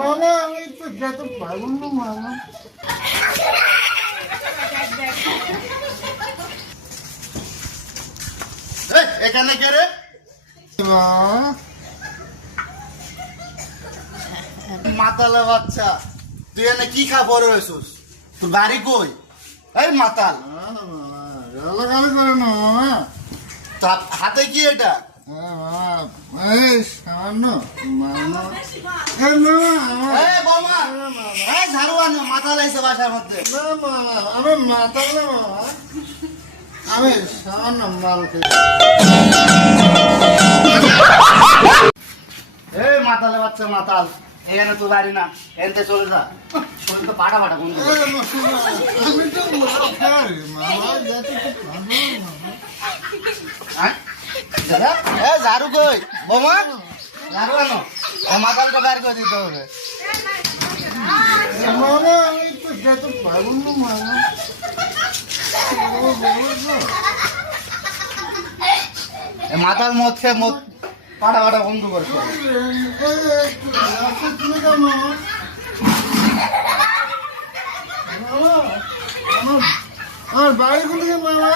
মামা আমি তো যেতে পারবো না মামা। এখানে কে রে? মাতালে বাচ্চা, তুই এনে কি খাবার রয়েছিস? তোর বাড়ি কই? এই মাতাল, গালাগালি করে না মামা। তোর হাতে কি এটা? এই সামান্য মামা। এই মামা আমার এই বাবা, এই ঝাড়ু আনো, মাতাল এসে বাসার মধ্যে। না মামা, আমি মাতাল না মামা। আমি সামান্য মাল খেয়ে। এই মাতালে বাচ্চা মাতাল, এখানে তো বাড়ি না, এনতে চলে যা। শরীর তো পাটা পাটা বন্ধু। আমি তো মাল খাই মামা, যেতে তো পারবো না মামা। ঝাড়ু কই বোমা? ঝাড়ু আনো, মাতালটা বের করে দিতে হবে। মামা আমি তো যেতে পারবো না মামা। মাতাল মদ খেয়ে মদ পাটা পাটা বন্ধু করছে। আমার বাড়ি কোথায় মামা?